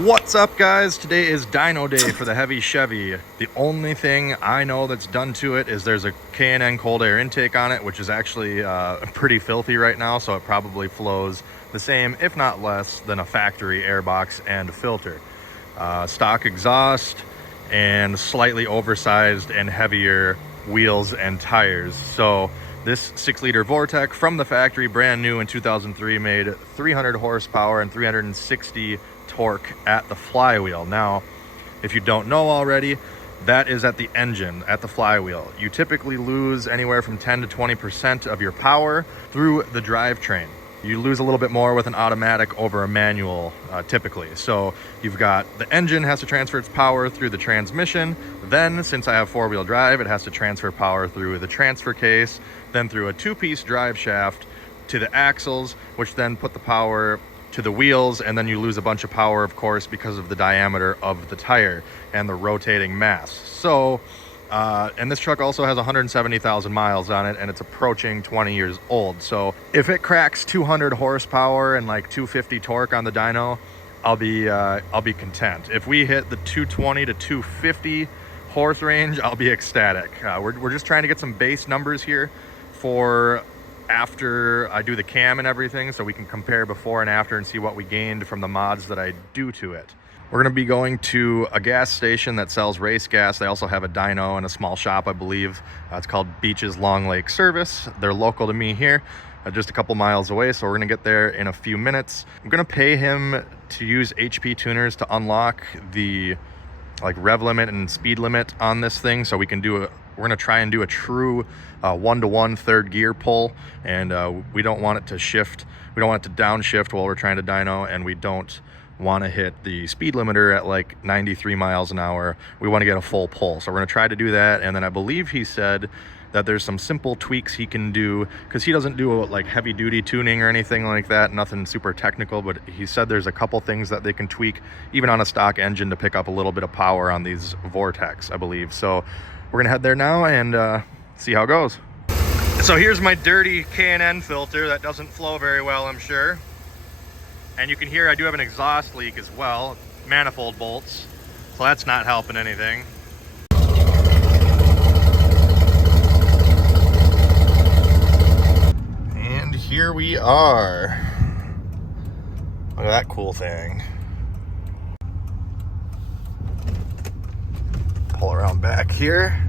What's up, guys? Today is dyno day for the heavy Chevy. The only thing I know that's done to it is there's a K&N cold air intake on it, which is actually pretty filthy right now, so it probably flows the same, if not less, than a factory airbox and filter. Stock exhaust and slightly oversized and heavier wheels and tires. So this 6-liter Vortec from the factory, brand new in 2003, made 300 horsepower and 360 torque at the flywheel. Now, if you don't know already, that is at the engine, at the flywheel. You typically lose anywhere from 10 to 20% of your power through the drivetrain. You lose a little bit more with an automatic over a manual, typically. So you've got the engine has to transfer its power through the transmission. Then, since I have four-wheel drive, it has to transfer power through the transfer case, then through a two-piece drive shaft to the axles, which then put the power to the wheels, and then you lose a bunch of power, of course, because of the diameter of the tire and the rotating mass. So, and this truck also has 170,000 miles on it, and it's approaching 20 years old. So if it cracks 200 horsepower and like 250 torque on the dyno, I'll be content. If we hit the 220 to 250 horse range, I'll be ecstatic. We're just trying to get some base numbers here for after I do the cam and everything, so we can compare before and after and see what we gained from the mods that I do to it. We're going to be going to a gas station that sells race gas. They also have a dyno and a small shop, I believe. It's called Beach's Long Lake Service. They're local to me here, just a couple miles away, so we're going to get there in a few minutes. I'm going to pay him to use HP tuners to unlock the rev limit and speed limit on this thing, so we can do a we're going to try and do a true one-to-one third gear pull, and we don't want it to shift. We don't want it to downshift while we're trying to dyno, and we don't want to hit the speed limiter at like 93 miles an hour. We want to get a full pull, so we're going to try to do that. And then I believe he said that there's some simple tweaks he can do, because he doesn't do like heavy duty tuning or anything like that, nothing super technical, but he said there's a couple things that they can tweak even on a stock engine to pick up a little bit of power on these Vortecs, I believe. So we're gonna head there now and see how it goes. So here's my dirty K&N filter that doesn't flow very well, I'm sure. And you can hear I do have an exhaust leak as well, manifold bolts, so that's not helping anything. And here we are. Look at that cool thing. Pull around back here.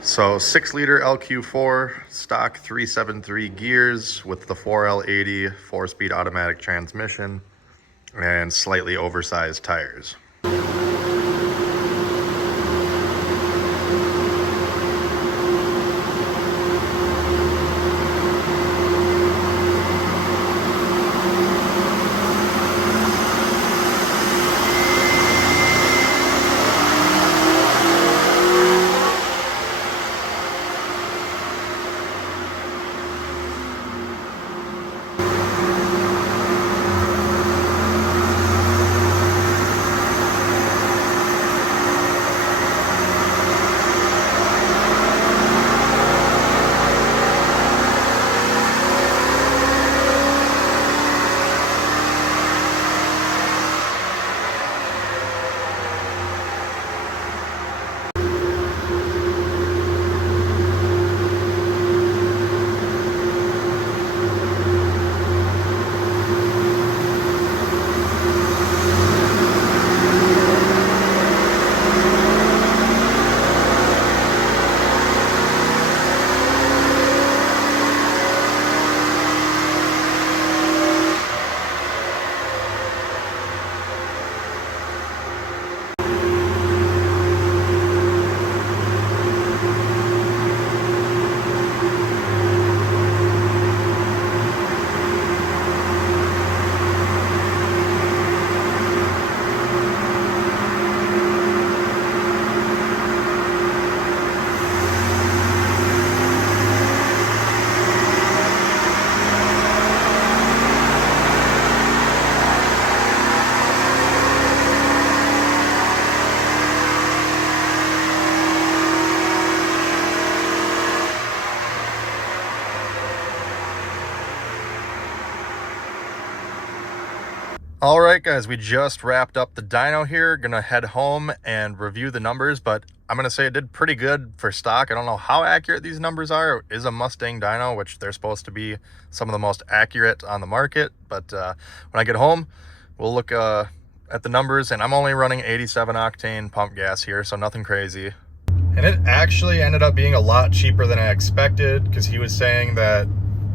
So 6-liter LQ4, stock 373 gears with the 4L80 4-speed automatic transmission and slightly oversized tires. All right, guys, we just wrapped up the dyno here. Gonna head home and review the numbers, but I'm gonna say it did pretty good for stock. I don't know how accurate these numbers are. It is a Mustang dyno, which they're supposed to be some of the most accurate on the market. But when I get home, we'll look at the numbers, and I'm only running 87 octane pump gas here, so nothing crazy. And it actually ended up being a lot cheaper than I expected, because he was saying that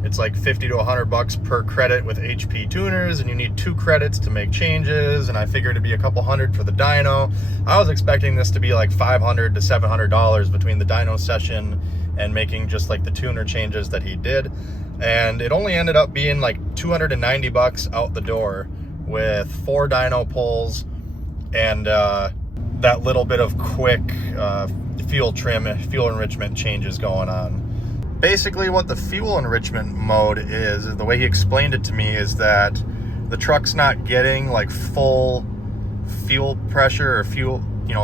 it's like 50 to 100 bucks per credit with HP tuners, and you need 2 credits to make changes, and I figured it'd be a couple hundred for the dyno. I was expecting this to be like $500 to $700 between the dyno session and making just like the tuner changes that he did, and it only ended up being like 290 bucks out the door with 4 dyno pulls and that little bit of quick fuel enrichment changes going on. Basically what the fuel enrichment mode is, the way he explained it to me, is that the truck's not getting like full fuel pressure or fuel,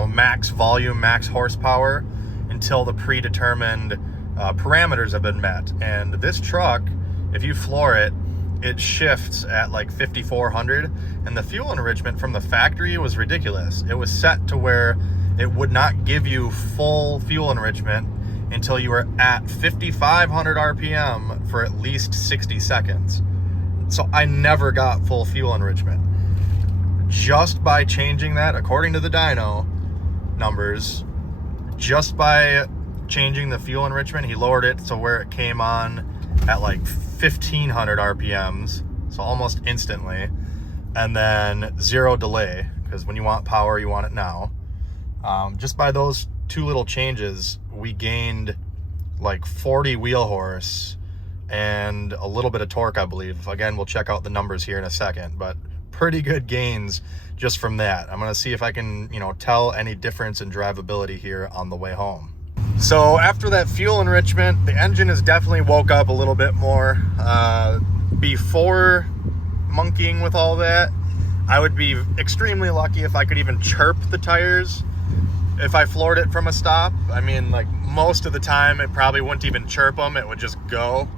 max volume, max horsepower until the predetermined parameters have been met. And this truck, if you floor it, it shifts at like 5,400, and the fuel enrichment from the factory was ridiculous. It was set to where it would not give you full fuel enrichment until you were at 5,500 RPM for at least 60 seconds. So I never got full fuel enrichment. Just by changing that, according to the dyno numbers, just by changing the fuel enrichment, he lowered it to where it came on at like 1,500 RPMs, so almost instantly, and then 0 delay, because when you want power, you want it now. Just by those 2 little changes, we gained like 40 wheel horse and a little bit of torque, I believe. Again, we'll check out the numbers here in a second, but pretty good gains just from that. I'm gonna see if I can, tell any difference in drivability here on the way home. So after that fuel enrichment, the engine has definitely woke up a little bit more. Before monkeying with all that, I would be extremely lucky if I could even chirp the tires if I floored it from a stop. I mean, like most of the time it probably wouldn't even chirp them, it would just go.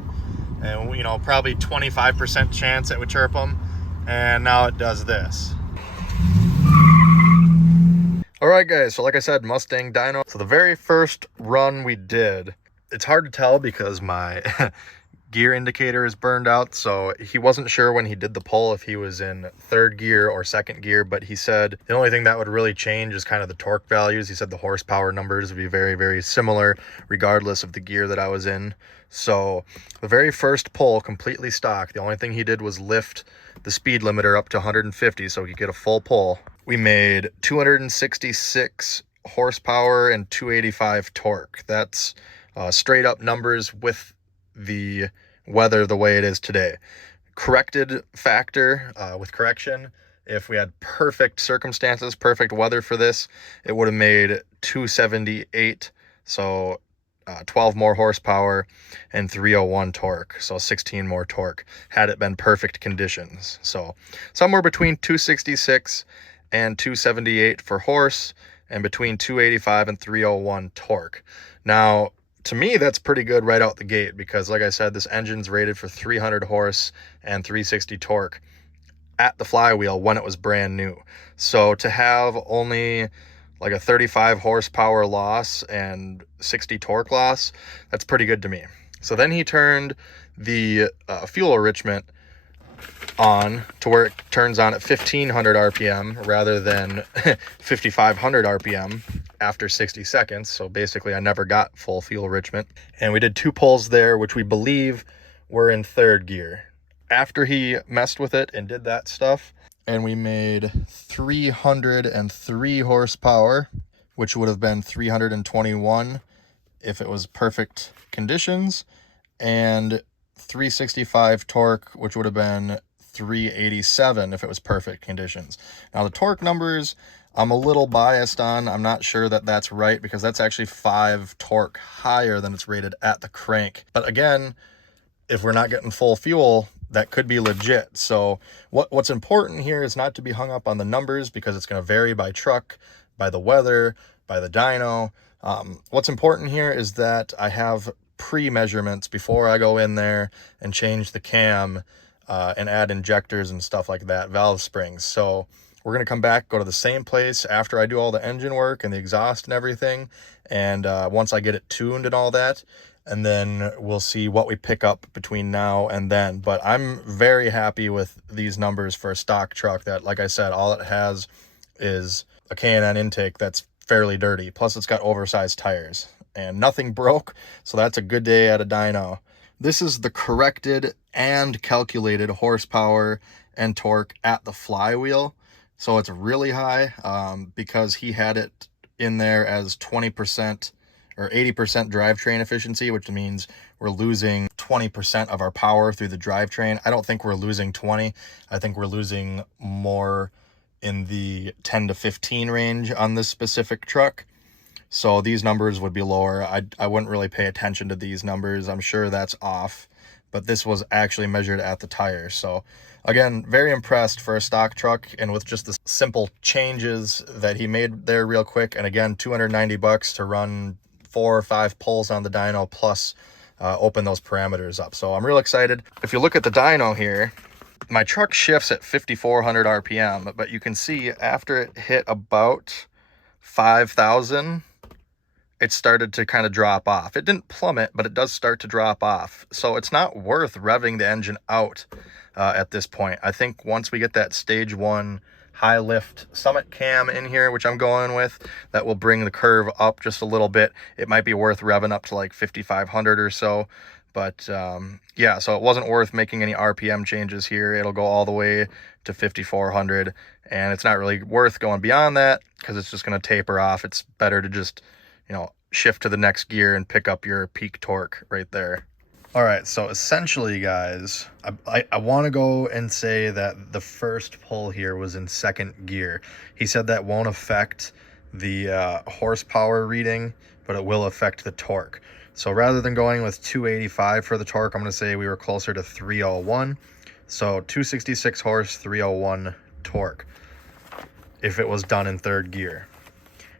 And probably 25% chance it would chirp them, and now it does this. All right, guys, so like I said, Mustang dyno. So the very first run we did, it's hard to tell because my gear indicator is burned out, so he wasn't sure when he did the pull if he was in 3rd gear or 2nd gear, but he said the only thing that would really change is kind of the torque values. He said the horsepower numbers would be very, very similar regardless of the gear that I was in. So the very first pull, completely stock, the only thing he did was lift the speed limiter up to 150 so he could get a full pull. We made 266 horsepower and 285 torque. That's straight up numbers with the weather the way it is today. Corrected factor, with correction, if we had perfect circumstances, perfect weather for this, it would have made 278, so 12 more horsepower and 301 torque, so 16 more torque had it been perfect conditions. So somewhere between 266 and 278 for horse, and between 285 and 301 torque. Now, to me, that's pretty good right out the gate, because like I said, this engine's rated for 300 horse and 360 torque at the flywheel when it was brand new. So to have only like a 35 horsepower loss and 60 torque loss, that's pretty good to me. So then he turned the fuel enrichment on to where it turns on at 1,500 RPM rather than 5,500 RPM after 60 seconds. So basically I never got full fuel enrichment, and we did 2 pulls there, which we believe were in 3rd gear. After he messed with it and did that stuff, and we made 303 horsepower, which would have been 321 if it was perfect conditions, and 365 torque, which would have been 387 if it was perfect conditions. Now the torque numbers I'm a little biased on. I'm not sure that that's right, because that's actually 5 torque higher than it's rated at the crank. But again, if we're not getting full fuel, that could be legit. So what's important here is not to be hung up on the numbers, because it's going to vary by truck, by the weather, by the dyno. What's important here is that I have pre-measurements before I go in there and change the cam and add injectors and stuff like that, valve springs. So we're going to come back, go to the same place after I do all the engine work and the exhaust and everything. And once I get it tuned and all that, and then we'll see what we pick up between now and then. But I'm very happy with these numbers for a stock truck that, like I said, all it has is a K&N intake that's fairly dirty. Plus it's got oversized tires and nothing broke. So that's a good day at a dyno. This is the corrected and calculated horsepower and torque at the flywheel. So it's really high because he had it in there as 20% or 80% drivetrain efficiency, which means we're losing 20% of our power through the drivetrain. I don't think we're losing 20. I think we're losing more in the 10 to 15 range on this specific truck. So these numbers would be lower. I wouldn't really pay attention to these numbers. I'm sure that's off, but this was actually measured at the tires. So again, very impressed for a stock truck, and with just the simple changes that he made there real quick. And again, $290 to run 4 or 5 pulls on the dyno, plus open those parameters up. So I'm real excited. If you look at the dyno here, my truck shifts at 5,400 RPM, but you can see after it hit about 5,000, it started to kind of drop off. It didn't plummet, but it does start to drop off. So it's not worth revving the engine out at this point. I think once we get that stage 1 high lift summit cam in here, which I'm going with, that will bring the curve up just a little bit. It might be worth revving up to like 5,500 or so. But yeah, so it wasn't worth making any RPM changes here. It'll go all the way to 5,400, and it's not really worth going beyond that because it's just going to taper off. It's better to just, you know, shift to the next gear and pick up your peak torque right there. All right, so essentially, guys, I want to go and say that the first pull here was in second gear. He said that won't affect the horsepower reading, but it will affect the torque. So rather than going with 285 for the torque, I'm going to say we were closer to 301. So 266 horse, 301 torque if it was done in third gear.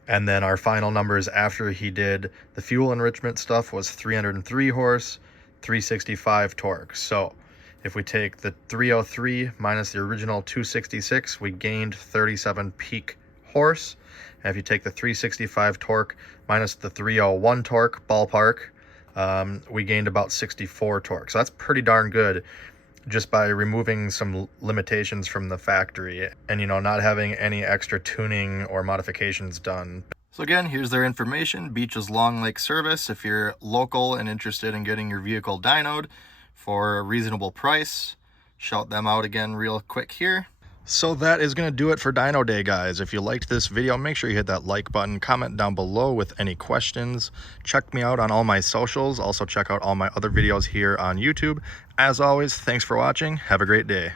And then our final numbers after he did the fuel enrichment stuff was 303 horse, 365 torque. So if we take the 303 minus the original 266, we gained 37 peak horse. And if you take the 365 torque minus the 301 torque ballpark, we gained about 64 torque. So that's pretty darn good, just by removing some limitations from the factory and, you know, not having any extra tuning or modifications done. So again, here's their information. Beach's Long Lake Service. If you're local and interested in getting your vehicle dynoed for a reasonable price, shout them out again real quick here. So that is going to do it for Dyno Day, guys. If you liked this video, make sure you hit that like button, comment down below with any questions. Check me out on all my socials. Also check out all my other videos here on YouTube. As always, thanks for watching. Have a great day.